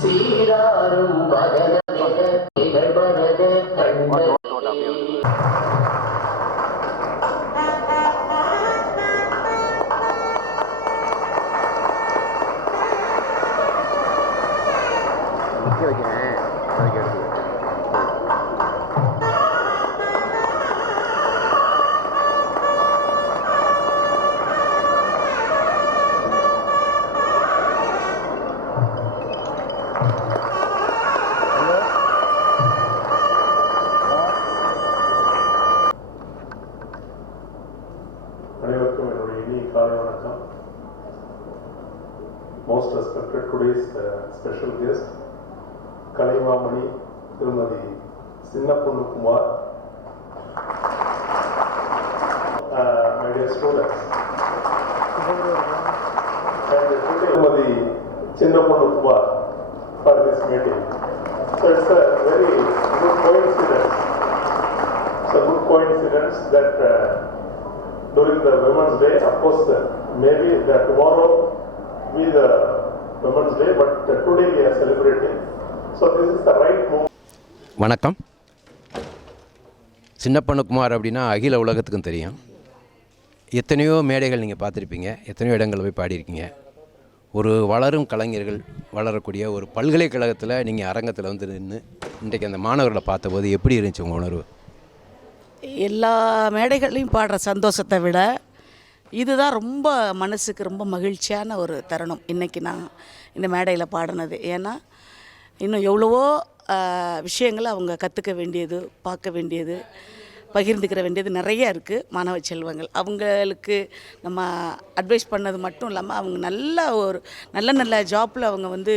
சீராரும் பரத திகழ்பரத கண்ட நிற்க வைக்கிறேன் most respected today's uh, special guest, Kalaivamani Tirumadi Sinnapundu Kumar. Uh, my dear students, and Tirumadi Chinnapundu Kumar for this meeting. So it's a very good coincidence. It's a good coincidence that uh, during the Women's Day, of course, uh, maybe that tomorrow be the Women's Day, but today we are celebrating. So this is the right moment. வணக்கம். சின்னப்பனுக்குமார் அப்படின்னா அகில உலகத்துக்கும் தெரியும். எத்தனையோ மேடைகள் நீங்கள் பார்த்துருப்பீங்க. எத்தனையோ இடங்களில் போய் பாடியிருக்கீங்க. ஒரு வளரும் கலைஞர்கள் வளரக்கூடிய ஒரு பல்கலைக்கழகத்தில் நீங்கள் அரங்கத்தில் வந்து நின்று இன்றைக்கு அந்த மாணவர்களை பார்த்தபோது எப்படி இருந்துச்சு உங்கள் உணர்வு? எல்லா மேடைகள்லையும் பாடுற சந்தோஷத்தை விட இதுதான் ரொம்ப மனசுக்கு ரொம்ப மகிழ்ச்சியான ஒரு தருணம். இன்றைக்கி நான் இந்த மேடையில் பாடினது. ஏன்னா இன்னும் எவ்வளவோ விஷயங்களை அவங்க கற்றுக்க வேண்டியது பார்க்க வேண்டியது பகிர்ந்துக்கிற வேண்டியது நிறைய இருக்குது மாணவ செல்வங்கள். அவங்களுக்கு நம்ம அட்வைஸ் பண்ணது மட்டும் இல்லாமல் அவங்க நல்ல ஒரு நல்ல நல்ல ஜாப்பில் அவங்க வந்து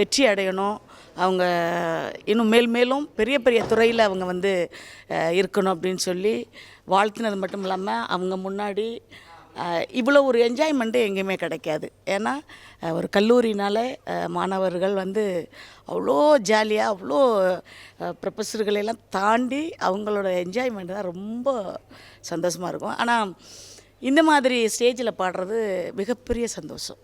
வெற்றி அடையணும். அவங்க இன்னும் மேல் மேலும் பெரிய பெரிய துறையில் அவங்க வந்து இருக்கணும் அப்படின்னு சொல்லி வாழ்த்தினது மட்டும் இல்லாமல் அவங்க முன்னாடி இவ்வளோ ஒரு என்ஜாய்மெண்ட்டு எங்கேயுமே கிடைக்காது. ஏன்னா ஒரு கல்லூரினால் மாணவர்கள் வந்து அவ்வளோ ஜாலியாக அவ்வளோ ப்ரொஃபஸர்களெல்லாம் தாண்டி அவங்களோட என்ஜாய்மெண்ட் தான் ரொம்ப சந்தோஷமாக இருக்கும். ஆனால் இந்த மாதிரி ஸ்டேஜில் பாடுறது மிகப்பெரிய சந்தோஷம்.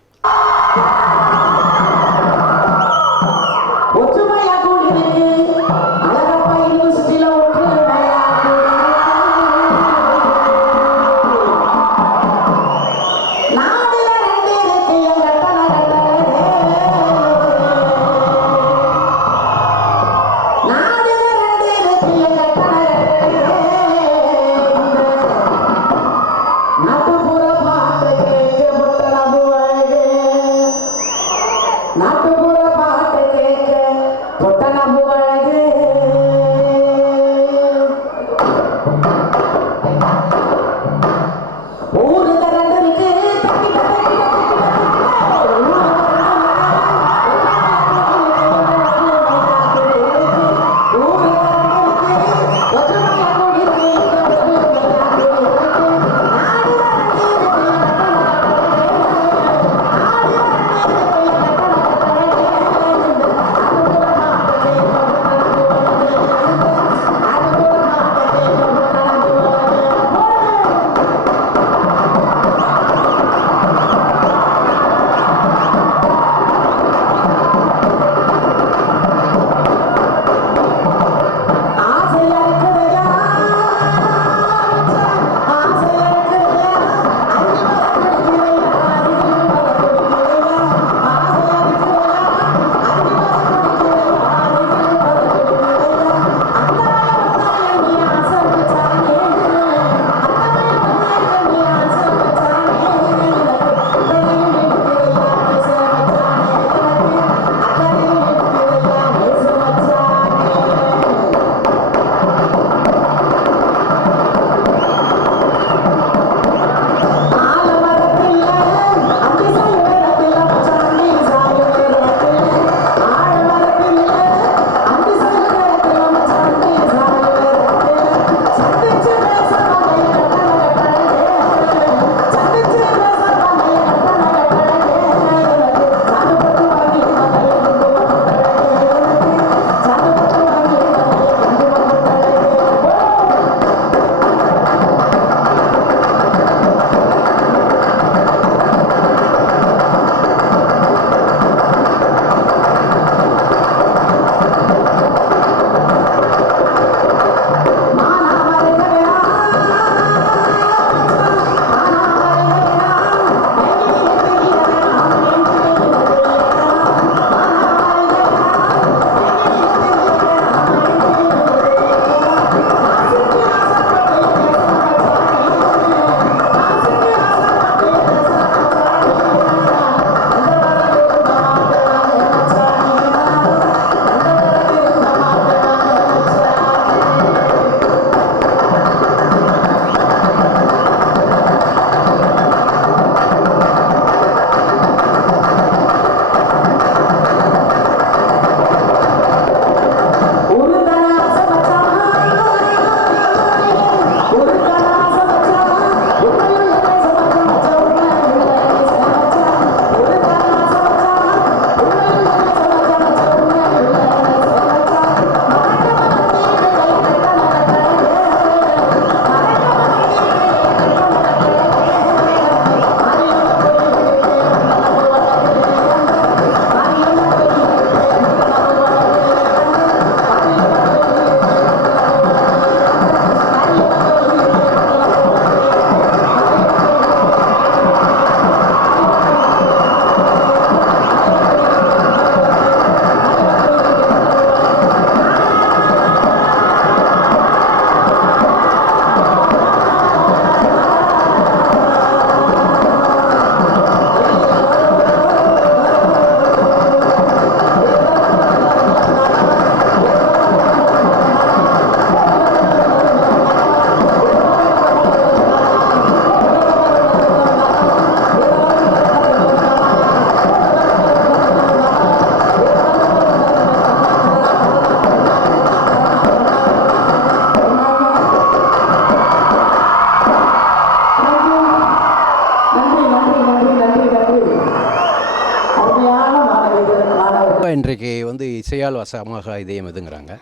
இசையால் வசமாக இதயம் எதுங்கிறாங்க?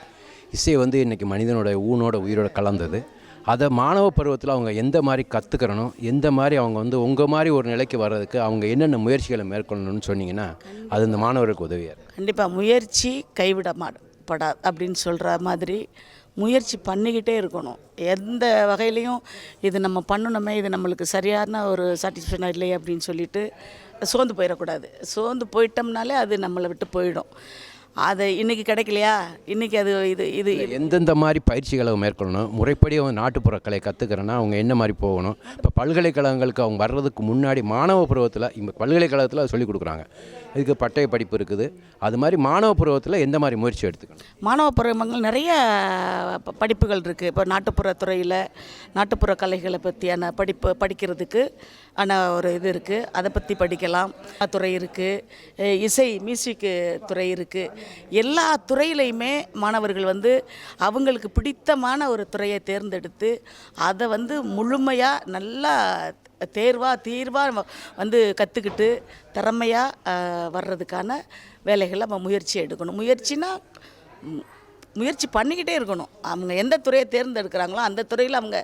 இசை வந்து இன்றைக்கி மனிதனோட ஊனோட உயிரோட கலந்தது. அதை மாணவ பருவத்தில் அவங்க எந்த மாதிரி கற்றுக்கிறனும் எந்த மாதிரி அவங்க வந்து உங்கள் மாதிரி ஒரு நிலைக்கு வர்றதுக்கு அவங்க என்னென்ன முயற்சிகளை மேற்கொள்ளணும்னு சொன்னீங்கன்னா அது இந்த மாணவருக்கு உதவியாக இருக்கும் கண்டிப்பாக முயற்சி கைவிட மாட்டப்படாது அப்படின்னு சொல்கிற மாதிரி முயற்சி பண்ணிக்கிட்டே இருக்கணும். எந்த வகையிலையும் இது நம்ம பண்ணணுமே இது நம்மளுக்கு சரியான ஒரு சாட்டிஸ்ஃபேக்ஷன் இல்லையே அப்படின்னு சொல்லிட்டு சோர்ந்து போயிடக்கூடாது. சோர்ந்து போயிட்டோம்னாலே அது நம்மளை விட்டு போயிடும். அது இன்றைக்கி கிடைக்கலையா? இன்றைக்கி அது இது இது எந்தெந்த மாதிரி பயிற்சிகளை மேற்கொள்ளணும்? முறைப்படி அவங்க நாட்டுப்புற கலை கற்றுக்கிறேன்னா அவங்க என்ன மாதிரி போகணும்? இப்போ பல்கலைக்கழகங்களுக்கு அவங்க வர்றதுக்கு முன்னாடி மாணவ பருவத்தில் இப்போ பல்கலைக்கழகத்தில் அது சொல்லிக் கொடுக்குறாங்க. இதுக்கு பட்டய படிப்பு இருக்குது. அது மாதிரி மாணவ பருவத்தில் எந்த மாதிரி முயற்சி எடுத்துக்கணும்? மாணவ பருவங்கள் நிறைய படிப்புகள் இருக்குது இப்போ நாட்டுப்புற துறையில் நாட்டுப்புற கலைகளை பற்றியான படிப்பு படிக்கிறதுக்கு ஆன ஒரு இது இருக்குது அதை பற்றி படிக்கலாம். துறை இருக்குது இசை மியூசிக்கு துறை இருக்குது எல்லா துறையிலையுமே மாணவர்கள் வந்து அவங்களுக்கு பிடித்தமான ஒரு துறையை தேர்ந்தெடுத்து அதை வந்து முழுமையாக நல்லா தேர்வாக தீர்வாக வந்து கற்றுக்கிட்டு திறமையாக வர்றதுக்கான வேலைகளை நம்ம முயற்சி எடுக்கணும். முயற்சினா முயற்சி பண்ணிக்கிட்டே இருக்கணும். அவங்க எந்த துறையை தேர்ந்தெடுக்கிறாங்களோ அந்த துறையில் அவங்க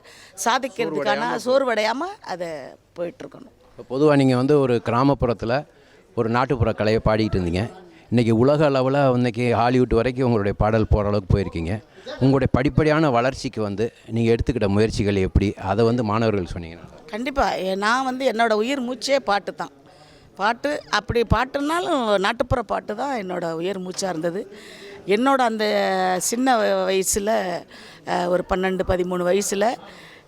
சாதிக்கிறதுக்கான சோர்வடையாமல் அதை போயிட்டுருக்கணும் இப்போ பொதுவாக நீங்கள் வந்து ஒரு கிராமப்புறத்தில் ஒரு நாட்டுப்புற கலையை பாடிக்கிட்டு இருந்தீங்க. இன்றைக்கி உலக அளவில் இன்றைக்கி ஹாலிவுட் வரைக்கும் உங்களுடைய பாடல் போகிற அளவுக்கு போயிருக்கீங்க. உங்களுடைய படிப்படியான வளர்ச்சிக்கு வந்து நீங்கள் எடுத்துக்கிட்ட முயற்சிகள் எப்படி? அதை வந்து மாணவர்கள் சொன்னீங்கன்னா. கண்டிப்பாக நான் வந்து என்னோடய உயிர் மூச்சே பாட்டு தான். பாட்டு அப்படி பாட்டுனாலும் நாட்டுப்புற பாட்டு தான் என்னோடய உயிர் மூச்சாக இருந்தது. என்னோட அந்த சின்ன வயசில் ஒரு பன்னெண்டு பதிமூணு வயசில்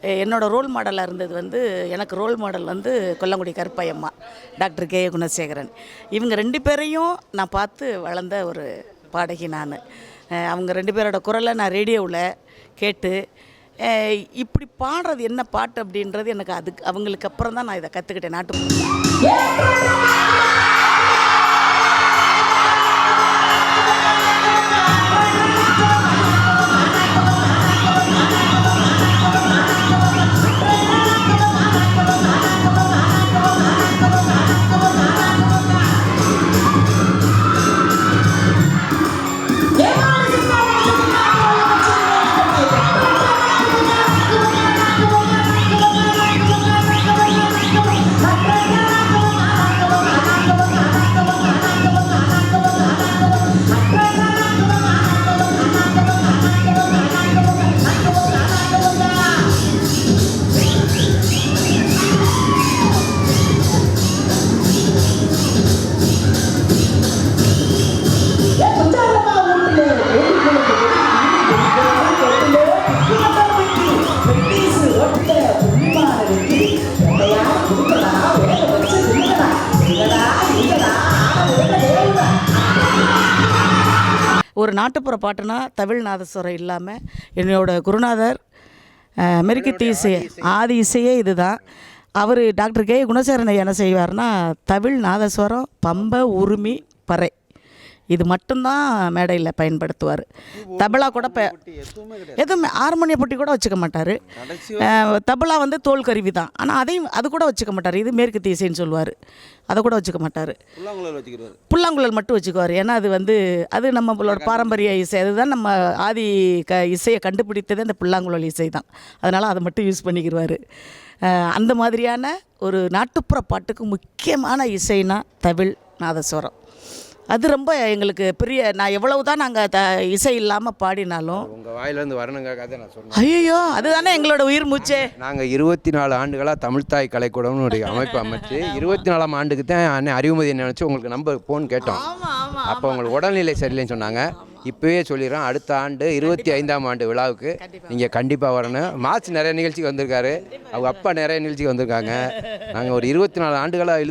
என்னோட ரோல் மாடலாக இருந்தது வந்து எனக்கு ரோல் மாடல் வந்து கொல்லங்குடி கருப்பையம்மா டாக்டர் கே குணசேகரன். இவங்க ரெண்டு பேரையும் நான் பார்த்து வளர்ந்த ஒரு பாடகி நான். அவங்க ரெண்டு பேரோட குரலை நான் ரேடியோவில் கேட்டு இப்படி பாடுறது என்ன பாட்டு அப்படின்றது எனக்கு அதுக்கு அவங்களுக்கு அப்புறம் தான் நான் இதை கற்றுக்கிட்டேன் நாட்டு நாட்டுப்புற பாட்டுனா தமிழ் நாதஸ்வரம் இல்லாமல் என்னோட குருநாதர் மெருக்கத்தி இசை. ஆதி இசையே இதுதான். அவர் டாக்டர் கே. குணசேகரன் ஐயா என்ன செய்வார்னா தமிழ் நாதஸ்வரம் பம்பை உருமி பறை. இது மட்டும்தான் மேடையில் பயன்படுத்துவார். தபலா கூட ப எதுவுமே ஹார்மோனிய பொட்டி கூட வச்சுக்க மாட்டார். தபலா வந்து தோல் கருவி தான். ஆனால் அதையும் அது கூட வச்சுக்க மாட்டார். இது மேற்கு இசைன்னு சொல்லுவார். அதை கூட வச்சுக்க மாட்டார். புல்லாங்குழல் மட்டும் வச்சுக்குவார். ஏன்னா அது வந்து அது நம்மளோட பாரம்பரிய இசை. அதுதான் நம்ம ஆதி க இசையை கண்டுபிடித்ததே அந்த புல்லாங்குழல் இசை தான். அதனால் அதை மட்டும் யூஸ் பண்ணிக்கிடுவார் அந்த மாதிரியான ஒரு நாட்டுப்புற பாட்டுக்கு முக்கியமான இசைனா தமிழ் நாதஸ்வரம். அது ரொம்ப எங்களுக்கு பெரிய நான் எவ்வளவு தான் நாங்கள் த இசை இல்லாமல் பாடினாலும். உங்கள் வாயிலேருந்து வரணுங்காக தான் நான் சொன்னேன் ஐயோ அதுதானே எங்களோட உயிர் மூச்சே. நாங்கள் இருபத்தி நாலு ஆண்டுகளாக தமிழ்தாய் கலைக்கூடம்னு ஒரு அமைப்பு அமைச்சு இருபத்தி நாலாம் ஆண்டுக்கு தான் அண்ணன் அறிவுமதி நினச்சி உங்களுக்கு நம்பர் ஃபோன் கேட்டோம். அப்போ உங்களுக்கு உடல்நிலை சரியில்லைன்னு சொன்னாங்க. இப்போவே சொல்லிடுறோம் அடுத்த ஆண்டு இருபத்தி ஐந்தாம் ஆண்டு விழாவுக்கு நீங்கள் கண்டிப்பாக வரணும். மார்ச் நிறைய நிகழ்ச்சிக்கு வந்திருக்காரு. அவங்க அப்பா நிறைய நிகழ்ச்சிக்கு வந்திருக்காங்க. நாங்கள் ஒரு இருபத்தி நாலு ஆண்டுகளாக இழுத்து